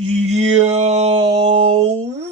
Yo,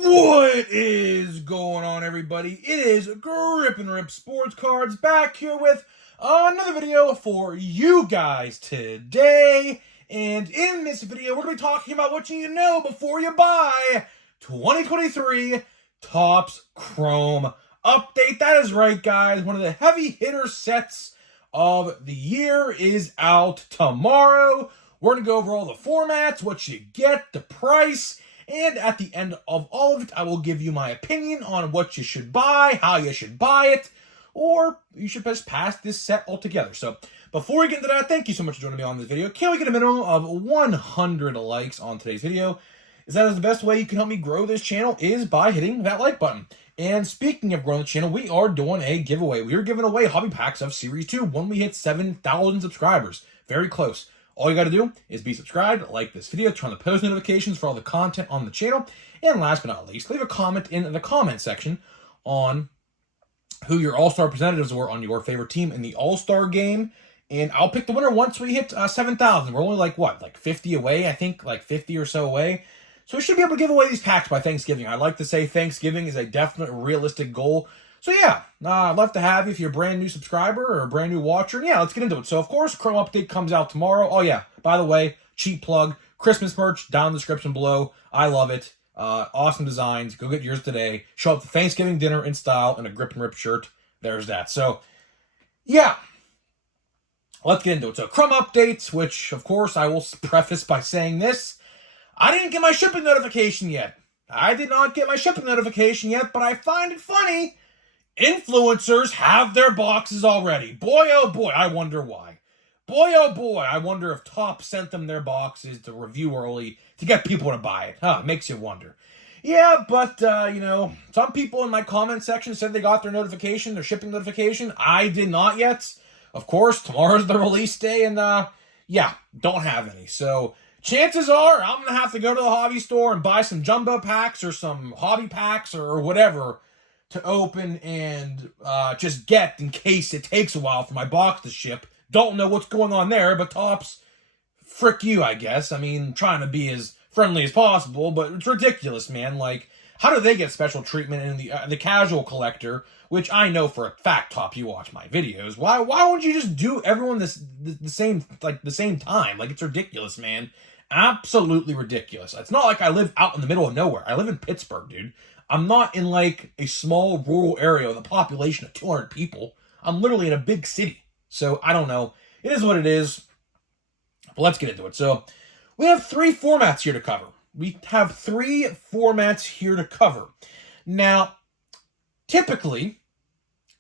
what is going on, everybody? It is Grip and Rip Sports Cards back here with another video for you guys today. And in this video, we're going to be talking about what you need to know before you buy 2023 Topps Chrome Update. That is right, guys. One of the heavy hitter sets of the year is out tomorrow. We're going to go over all the formats, what you get, the price, and at the end of all of it, I will give you my opinion on what you should buy, how you should buy it, or you should just pass this set altogether. So before we get into that, thank you so much for joining me on this video. Can we get a minimum of 100 likes on today's video? That is the best way you can help me grow this channel is by hitting that like button. And speaking of growing the channel, we are doing a giveaway. We are giving away hobby packs of Series 2 when we hit 7,000 subscribers. Very close. All you got to do is be subscribed, like this video, turn on the post notifications for all the content on the channel, and last but not least, leave a comment in the comment section on who your All-Star representatives were on your favorite team in the All-Star game, and I'll pick the winner once we hit 7,000. We're only like 50 away, I think, like 50 or so away. So we should be able to give away these packs by Thanksgiving. I'd like to say Thanksgiving is a definite realistic goal. So yeah, I'd love to have you if you're a brand new subscriber or a brand new watcher. And yeah, let's get into it. So of course, Chrome Update comes out tomorrow. Oh yeah, by the way, cheap plug, Christmas merch down in the description below. I love it. Awesome designs. Go get yours today. Show up to Thanksgiving dinner in style in a Grip and Rip shirt. There's that. So yeah, let's get into it. So Chrome Updates, which of course I will preface by saying this. I didn't get my shipping notification yet. I did not get my shipping notification yet, but I find it funny. Influencers have their boxes already. Boy, oh boy, I wonder why. Boy, oh boy, I wonder if Topps sent them their boxes to review early to get people to buy it. Huh, makes you wonder. Yeah, but, you know, some people in my comment section said they got their notification, their shipping notification. I did not yet. Of course, tomorrow's the release day, and, yeah, don't have any. So chances are I'm going to have to go to the hobby store and buy some jumbo packs or some hobby packs or whatever to open and just get in case it takes a while for my box to ship. Don't know what's going on there, but Topps, frick you, I guess. I mean, trying to be as friendly as possible, but it's ridiculous, man. Like, how do they get special treatment in the casual collector, which I know for a fact, Top, you watch my videos. Why won't you just do everyone the same time? Like, it's ridiculous, man. Absolutely ridiculous. It's not like I live out in the middle of nowhere. I live in Pittsburgh, dude. I'm not in like a small rural area with a population of 200 people. I'm literally in a big city. So I don't know. It is what it is. But let's get into it. So we have 3 formats here to cover. We have 3 formats here to cover. Now, typically,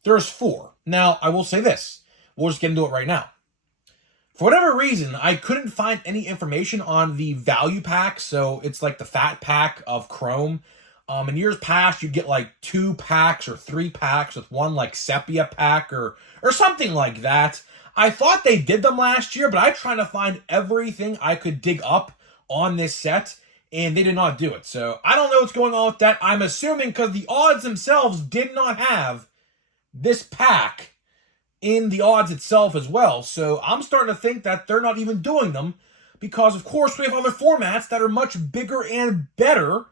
there's 4. Now, I will say this. We'll just get into it right now. For whatever reason, I couldn't find any information on the value pack. So it's like the fat pack of Chrome. In years past, you'd get like 2 packs or 3 packs with one like sepia pack or something like that. I thought they did them last year, but I tried to find everything I could dig up on this set, and they did not do it. So I don't know what's going on with that. I'm assuming because the odds themselves did not have this pack in the odds itself as well. So I'm starting to think that they're not even doing them because, of course, we have other formats that are much bigger and better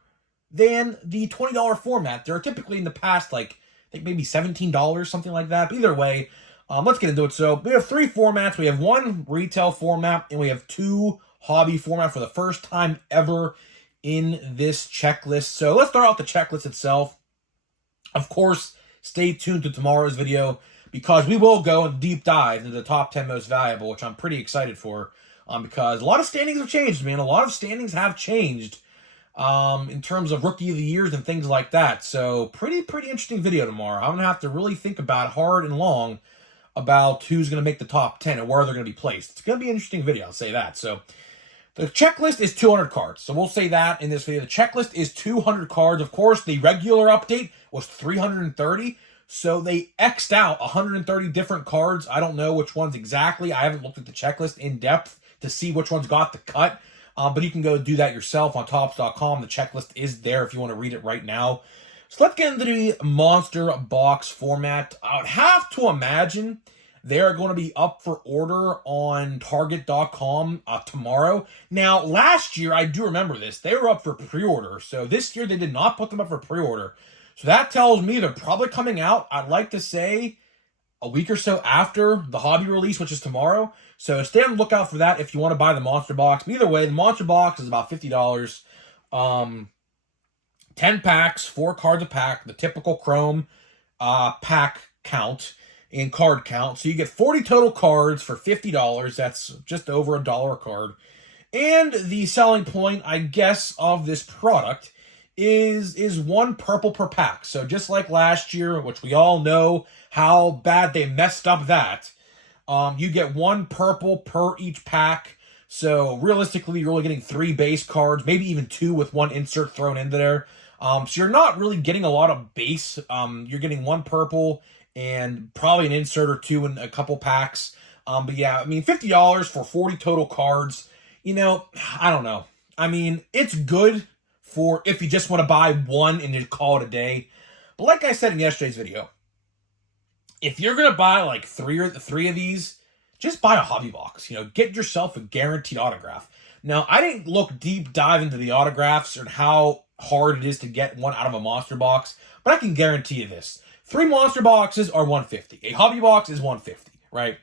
than the $20 format. They're typically in the past, like, I think maybe $17, something like that. But either way, let's get into it. So we have 3 formats. We have 1 retail format, and we have 2 hobby format for the first time ever in this checklist. So let's start out the checklist itself. Of course, stay tuned to tomorrow's video because we will go and deep dive into the top 10 most valuable, which I'm pretty excited for because a lot of standings have changed, man. A lot of standings have changed in terms of rookie of the years and things like that. So pretty interesting video tomorrow. I'm going to have to really think about hard and long about who's going to make the top 10 and where they're going to be placed. It's going to be an interesting video, I'll say that. So the checklist is 200 cards. So we'll say that in this video. The checklist is 200 cards. Of course, the regular update was 330. So they X'd out 130 different cards. I don't know which ones exactly. I haven't looked at the checklist in depth to see which ones got the cut. But you can go do that yourself on Topps.com. The checklist is there if you want to read it right now. So let's get into the monster box format. I would have to imagine They are going to be up for order on Target.com tomorrow. Now, last year, I do remember this, they were up for pre-order. So this year, they did not put them up for pre-order. So that tells me they're probably coming out, I'd like to say, a week or so after the hobby release, which is tomorrow. So stay on the lookout for that if you want to buy the Monster Box. But either way, the Monster Box is about $50. 10 packs, 4 cards a pack, the typical Chrome pack count and card count. So you get 40 total cards for $50. That's just over $1 a card. And the selling point, I guess, of this product is 1 purple per pack. So just like last year, which we all know how bad they messed up that, you get 1 purple per each pack. So realistically, you're only getting 3 base cards, maybe even 2 with 1 insert thrown into there. So you're not really getting a lot of base. You're getting 1 purple and probably an insert or 2 in a couple packs. But yeah, I mean, $50 for 40 total cards, you know, I don't know. I mean, it's good for if you just want to buy 1 and just call it a day. But like I said in yesterday's video, if you're going to buy like 3 of these, just buy a hobby box. You know, get yourself a guaranteed autograph. Now, I didn't look deep dive into the autographs or how hard it is to get one out of a monster box, but I can guarantee you this. 3 monster boxes are $150. A hobby box is $150, right?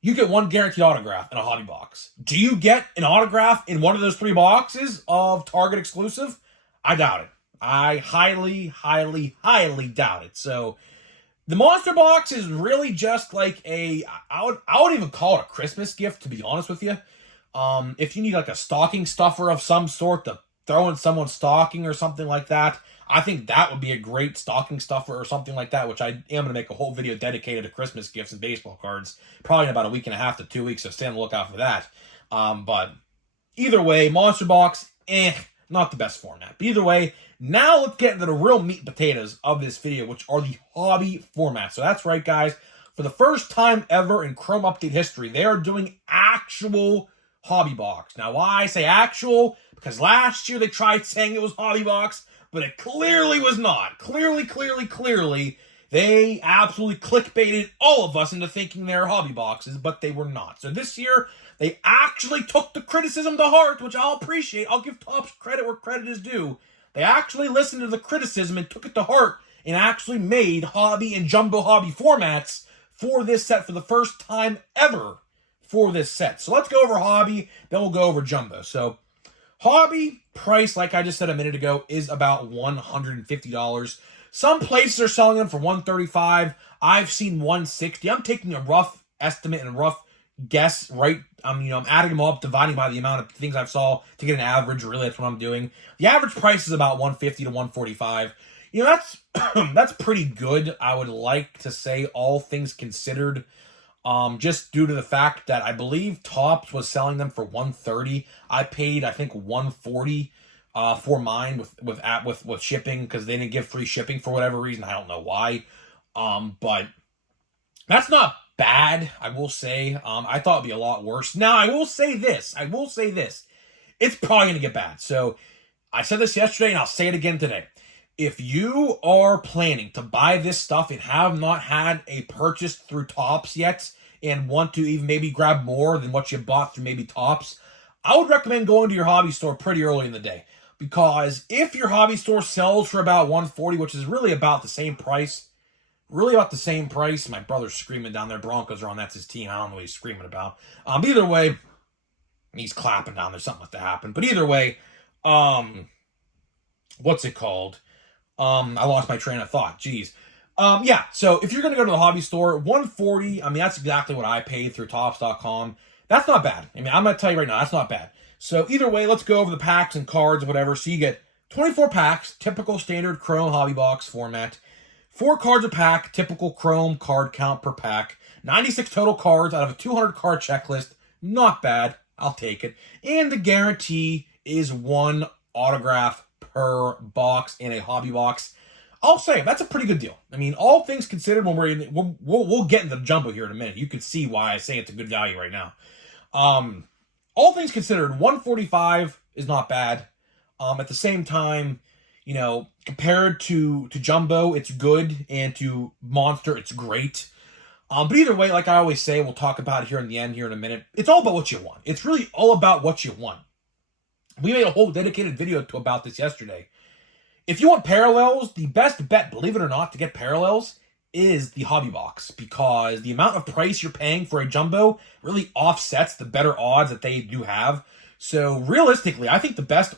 You get 1 guaranteed autograph in a hobby box. Do you get an autograph in one of those 3 boxes of Target exclusive? I doubt it. I highly, highly, highly doubt it. So the monster box is really just like I would even call it a Christmas gift, to be honest with you. If you need like a stocking stuffer of some sort to throw in someone's stocking or something like that, I think that would be a great stocking stuffer or something like that, which I am going to make a whole video dedicated to Christmas gifts and baseball cards, probably in about a week and a half to 2 weeks, so stay on the lookout for that. But either way, monster box, not the best format. But either way, now let's get into the real meat and potatoes of this video, which are the hobby formats. So that's right, guys. For the first time ever in Chrome Update history, they are doing actual hobby box. Now, why I say actual? Because last year they tried saying it was hobby box, but it clearly was not. Clearly, they absolutely clickbaited all of us into thinking they're hobby boxes, but they were not. So this year, they actually took the criticism to heart, which I'll appreciate. I'll give Topps credit where credit is due. They actually listened to the criticism and took it to heart and actually made hobby and jumbo hobby formats for this set for the first time ever for this set. So let's go over hobby, then we'll go over jumbo. So hobby price, like I just said a minute ago, is about $150. Some places are selling them for $135. I've seen $160. I'm taking a rough estimate and a rough guess, right? I'm adding them up, dividing by the amount of things I've saw to get an average. Really, that's what I'm doing. The average price is about $150 to $145. That's that's pretty good. I would like to say, all things considered. Just due to the fact that I believe Topps was selling them for $130. I paid, I think, $140 for mine with shipping, because they didn't give free shipping for whatever reason. I don't know why. But that's not bad, I will say. I thought it'd be a lot worse. Now, I will say this. It's probably going to get bad. So I said this yesterday, and I'll say it again today. If you are planning to buy this stuff and have not had a purchase through Topps yet and want to even maybe grab more than what you bought through maybe Topps, I would recommend going to your hobby store pretty early in the day. Because if your hobby store sells for about $140, which is really about the same price, my brother's screaming down there. Broncos are on, that's his team. I don't know what he's screaming about. Either way, he's clapping down there. Something must have happened. But either way, what's it called? I lost my train of thought. Jeez. Yeah, so if you're going to go to the hobby store, $140, I mean, that's exactly what I paid through Topps.com. That's not bad. I mean, I'm going to tell you right now, that's not bad. So either way, let's go over the packs and cards and whatever. So you get 24 packs, typical standard Chrome hobby box format. 4 cards a pack, typical Chrome card count per pack. 96 total cards out of a 200 card checklist. Not bad. I'll take it. And the guarantee is 1 autograph per box in a hobby box. I'll say that's a pretty good deal. I mean, all things considered, when we'll get into the jumbo here in a minute. You can see why I say it's a good value right now. All things considered, $145 is not bad. At the same time, compared to jumbo, it's good, and to monster, it's great. But either way, like I always say, we'll talk about it here in the end, here in a minute. It's all about what you want. It's really all about what you want. We made a whole dedicated video about this yesterday. If you want parallels, the best bet, believe it or not, to get parallels is the Hobby Box, because the amount of price you're paying for a jumbo really offsets the better odds that they do have. So realistically, I think the best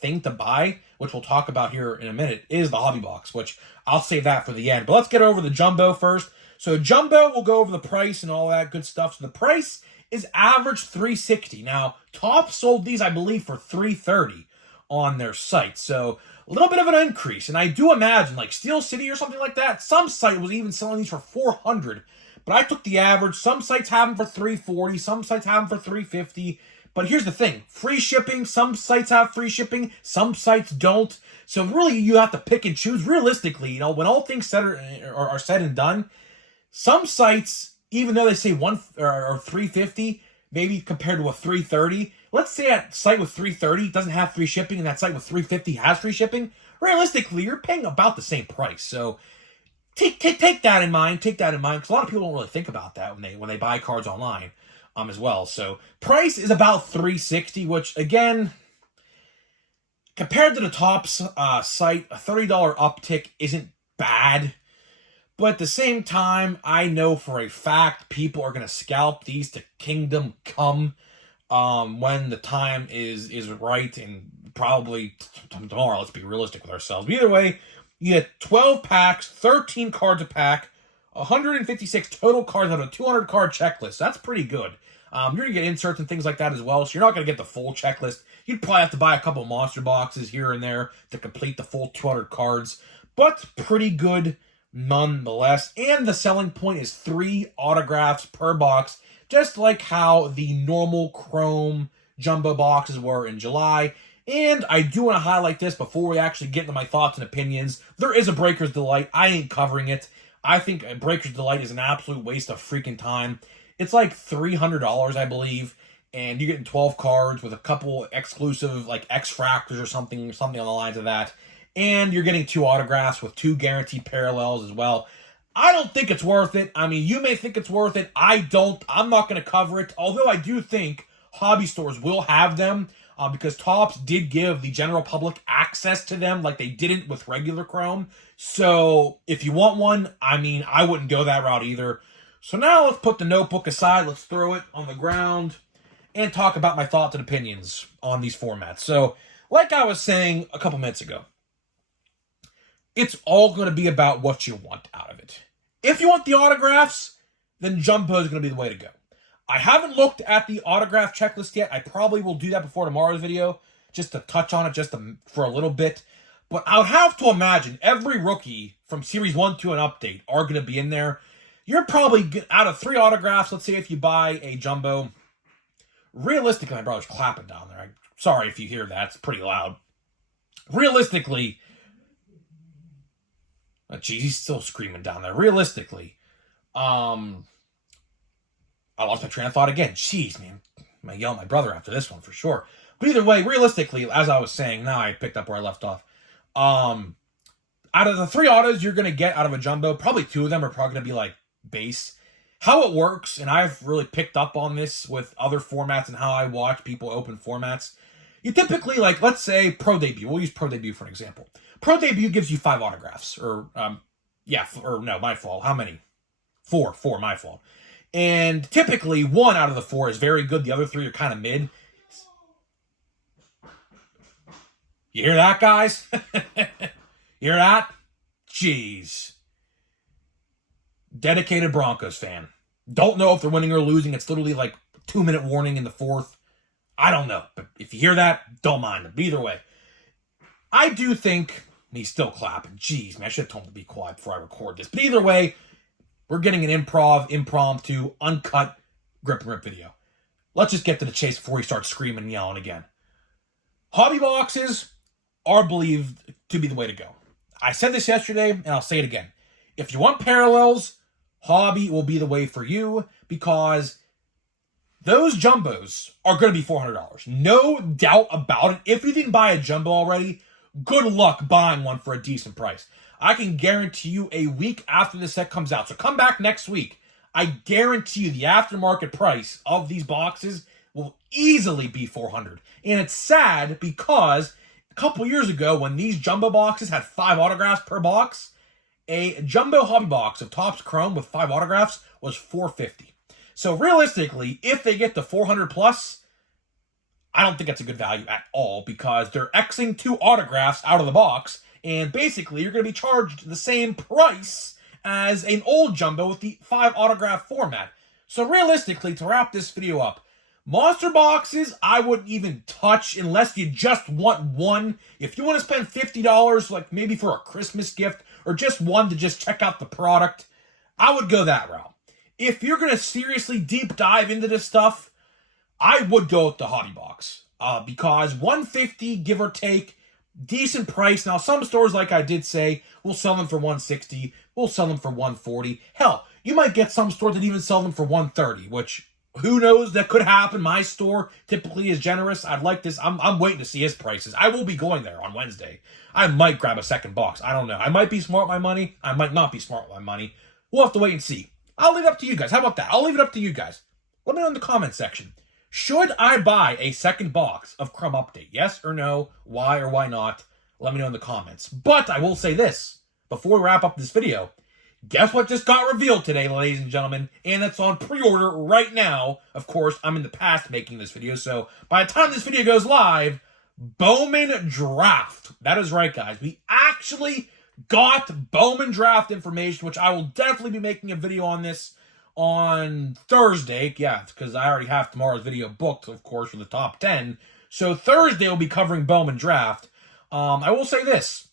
thing to buy, which we'll talk about here in a minute, is the Hobby Box, which I'll save that for the end. But let's get over the jumbo first. So jumbo, we'll go over the price and all that good stuff. So the price is average $360. Now, Topps sold these, I believe, for $330 on their site. So a little bit of an increase. And I do imagine, like Steel City or something like that, some site was even selling these for $400. But I took the average. Some sites have them for $340. Some sites have them for $350. But here's the thing. Free shipping. Some sites have free shipping. Some sites don't. So really, you have to pick and choose. Realistically, when all things are said and done, some sites, even though they say or $350, maybe compared to a $330, let's say a site with $330 doesn't have free shipping and that site with $350 has free shipping, realistically, you're paying about the same price. So take that in mind. Take that in mind, because a lot of people don't really think about that when they buy cards online as well. So price is about $360, which, again, compared to the Topps site, a $30 uptick isn't bad. But at the same time, I know for a fact people are going to scalp these to Kingdom Come when the time is right, and probably tomorrow. Let's be realistic with ourselves. But either way, you get 12 packs, 13 cards a pack, 156 total cards out of a 200 card checklist. That's pretty good. You're going to get inserts and things like that as well, so you're not going to get the full checklist. You'd probably have to buy a couple monster boxes here and there to complete the full 200 cards, but pretty good nonetheless. And the selling point is 3 autographs per box, just like how the normal Chrome jumbo boxes were in July. And I do want to highlight this before we actually get into my thoughts and opinions. There is a Breaker's Delight. I ain't covering it. I think a Breaker's Delight is an absolute waste of freaking time. It's like $300, I believe, and you're getting 12 cards with a couple exclusive, like X-Fractors or something on the lines of that. And you're getting 2 autographs with 2 guaranteed parallels as well. I don't think it's worth it. I mean, you may think it's worth it. I don't. I'm not going to cover it. Although I do think hobby stores will have them because Topps did give the general public access to them like they didn't with regular Chrome. So if you want one, I mean, I wouldn't go that route either. So now let's put the notebook aside. Let's throw it on the ground and talk about my thoughts and opinions on these formats. So like I was saying a couple minutes ago, it's all going to be about what you want out of it. If you want the autographs, then Jumbo is going to be the way to go. I haven't looked at the autograph checklist yet. I probably will do that before tomorrow's video, just to touch on it for a little bit. But I would have to imagine every rookie from Series 1 to an update are going to be in there. You're probably, out of 3 autographs, let's say if you buy a Jumbo, realistically, my brother's clapping down there. Sorry if you hear that. It's pretty loud. Realistically, geez, he's still screaming down there. Realistically, I lost my train of thought again. Jeez, man. I'm going to yell at my brother after this one for sure. But either way, realistically, as I was saying, now I picked up where I left off. Out of the 3 autos you're going to get out of a Jumbo, probably 2 of them are probably going to be like base. How it works, and I've really picked up on this with other formats and how I watch people open formats. You typically, like, let's say Pro Debut. We'll use Pro Debut for an example. Pro Debut gives you 5 autographs. No, my fault. How many? 4, my fault. And typically, 1 out of the 4 is very good. The other 3 are kind of mid. You hear that, guys? You hear that? Jeez. Dedicated Broncos fan. Don't know if they're winning or losing. It's literally like 2-minute warning in the 4th. I don't know. But if you hear that, don't mind them. But either way, I do think he's still clapping. Jeez, man, I should have told him to be quiet before I record this. But either way, we're getting an impromptu, uncut grip and rip video. Let's just get to the chase before he starts screaming and yelling again. Hobby boxes are believed to be the way to go. I said this yesterday, and I'll say it again. If you want parallels, hobby will be the way for you, because those jumbos are going to be $400. No doubt about it. If you didn't buy a jumbo already, good luck buying one for a decent price. I can guarantee you a week after the set comes out. So come back next week. I guarantee you the aftermarket price of these boxes will easily be $400. And it's sad because a couple years ago when these jumbo boxes had 5 autographs per box, a jumbo hobby box of Topps Chrome with 5 autographs was $450. So realistically, if they get to 400 plus, I don't think that's a good value at all because they're Xing 2 autographs out of the box, and basically you're going to be charged the same price as an old jumbo with the 5 autograph format. So realistically, to wrap this video up, monster boxes, I wouldn't even touch unless you just want one. If you want to spend $50, like maybe for a Christmas gift, or just one to just check out the product, I would go that route. If you're going to seriously deep dive into this stuff, I would go with the hobby box. Because $150, give or take, decent price. Now, some stores, like I did say, will sell them for $160, will sell them for $140. Hell, you might get some stores that even sell them for $130, which who knows, that could happen. My store typically is generous. I'd like this. I'm waiting to see his prices. I will be going there on Wednesday. I might grab a second box. I don't know. I might be smart with my money. I might not be smart with my money. We'll have to wait and see. I'll leave it up to you guys. How about that? I'll leave it up to you guys. Let me know in the comment section. Should I buy a second box of Chrome Update? Yes or no? Why or why not? Let me know in the comments. But I will say this before we wrap up this video. Guess what just got revealed today, ladies and gentlemen? And it's on pre-order right now. Of course, I'm in the past making this video, so by the time this video goes live, Bowman Draft. That is right, guys. We actually got Bowman Draft information, which I will definitely be making a video on this on Thursday. Yeah, because I already have tomorrow's video booked, of course, for the top 10. So Thursday we'll be covering Bowman Draft. I will say this.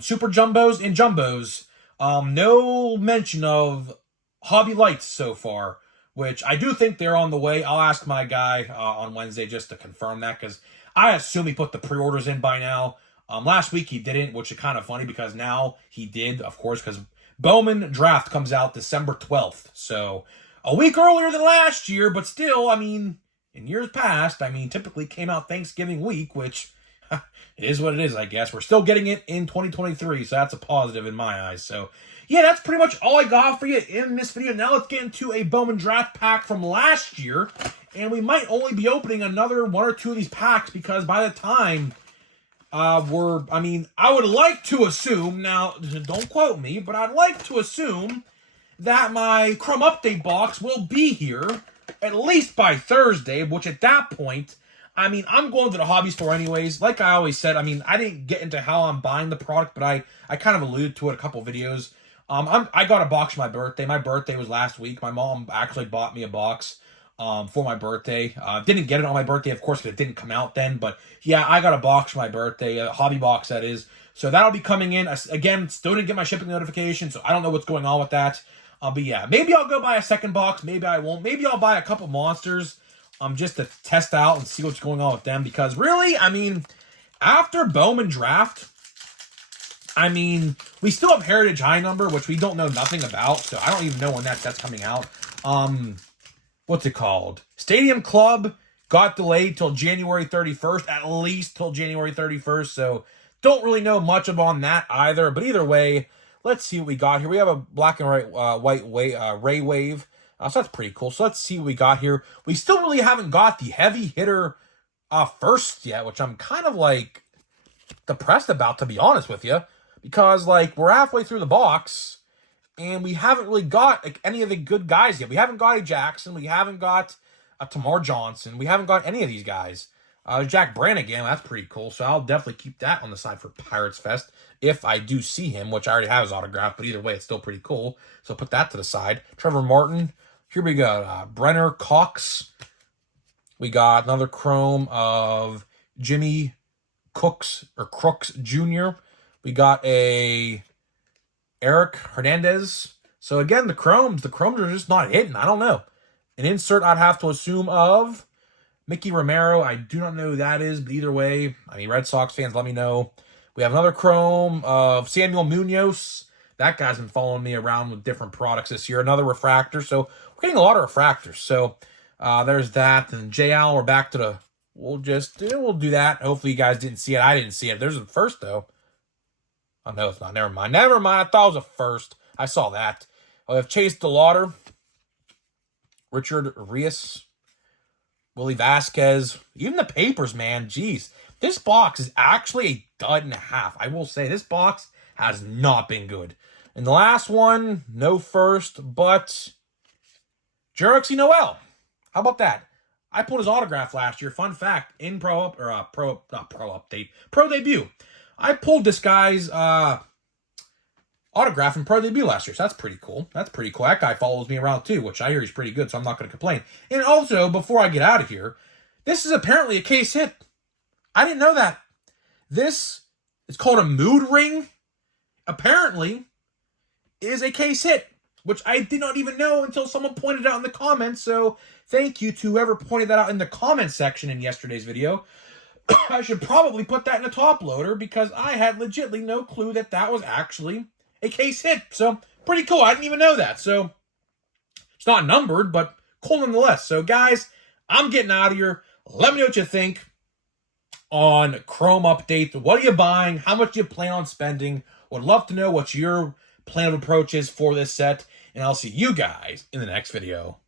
Super Jumbos and Jumbos. No mention of Hobby Lights so far, which I do think they're on the way. I'll ask my guy on Wednesday just to confirm that, because I assume he put the pre-orders in by now. Last week he didn't, which is kind of funny because now he did, of course, because Bowman Draft comes out December 12th. So a week earlier than last year, but still, I mean, in years past, I mean, typically came out Thanksgiving week, which it is what it is, I guess. We're still getting it in 2023, so that's a positive in my eyes. So, yeah, that's pretty much all I got for you in this video. Now let's get into a Bowman Draft pack from last year, and we might only be opening another 1 or 2 of these packs because by the time I would like to assume, now, don't quote me, but I'd like to assume that my Chrome Update box will be here at least by Thursday, which at that point, I mean, I'm going to the hobby store anyways. Like I always said, I mean, I didn't get into how I'm buying the product, but I kind of alluded to it a couple videos. I got a box for my birthday. My birthday was last week. My mom actually bought me a box for my birthday. Didn't get it on my birthday, of course, because it didn't come out then. But yeah, I got a box for my birthday, a hobby box that is. So that'll be coming in. Again, still didn't get my shipping notification, so I don't know what's going on with that. But yeah, maybe I'll go buy a second box. Maybe I won't. Maybe I'll buy a couple monsters just to test out and see what's going on with them. Because really, I mean, after Bowman Draft, I mean, we still have Heritage High Number, which we don't know nothing about. So I don't even know when that's coming out. What's it called? Stadium Club got delayed till January 31st, at least till January 31st. So don't really know much about that either. But either way, let's see what we got here. We have a black and white Ray Wave. So that's pretty cool. So let's see what we got here. We still really haven't got the heavy hitter first yet, which I'm kind of like depressed about, to be honest with you, because like we're halfway through the box and we haven't really got like any of the good guys yet. We haven't got a Jackson. We haven't got a Tamar Johnson. We haven't got any of these guys. Jack Brannigan, that's pretty cool. So I'll definitely keep that on the side for Pirates Fest if I do see him, which I already have his autograph, but either way, it's still pretty cool. So put that to the side. Trevor Martin. Here we go. Brenner Cox. We got another chrome of Jimmy Crooks Jr. We got a Eric Hernandez. So again, the chromes are just not hitting. I don't know. An insert I'd have to assume of Mickey Romero. I do not know who that is, but either way, I mean, Red Sox fans, let me know. We have another chrome of Samuel Munoz. That guy's been following me around with different products this year. Another refractor. So we're getting a lot of refractors. So there's that. And J. Allen, we're back to the... We'll do that. Hopefully you guys didn't see it. I didn't see it. There's the first, though. Oh, no, it's not. Never mind. Never mind. I thought it was a first. I saw that. We have Chase DeLauder, Richard Rios, Willie Vasquez, even the papers, man. Jeez. This box is actually a dud and a half. I will say this box has not been good. And the last one, no first, but Jericksy Noel. How about that? I pulled his autograph last year. Fun fact, in pro debut. I pulled this guy's autograph in pro debut last year. So that's pretty cool. That's pretty cool. That guy follows me around too, which I hear he's pretty good, so I'm not going to complain. And also, before I get out of here, this is apparently a case hit. I didn't know that. This is called a mood ring. Apparently, is a case hit, which I did not even know until someone pointed out in the comments. So thank you to whoever pointed that out in the comment section in yesterday's video. I should probably put that in a top loader because I had legitimately no clue that that was actually a case hit. So pretty cool. I didn't even know that. So it's not numbered, but cool nonetheless. So guys, I'm getting out of here. Let me know what you think on Chrome Update. What are you buying? How much do you plan on spending? Would love to know what your plan of approach is for this set. And I'll see you guys in the next video.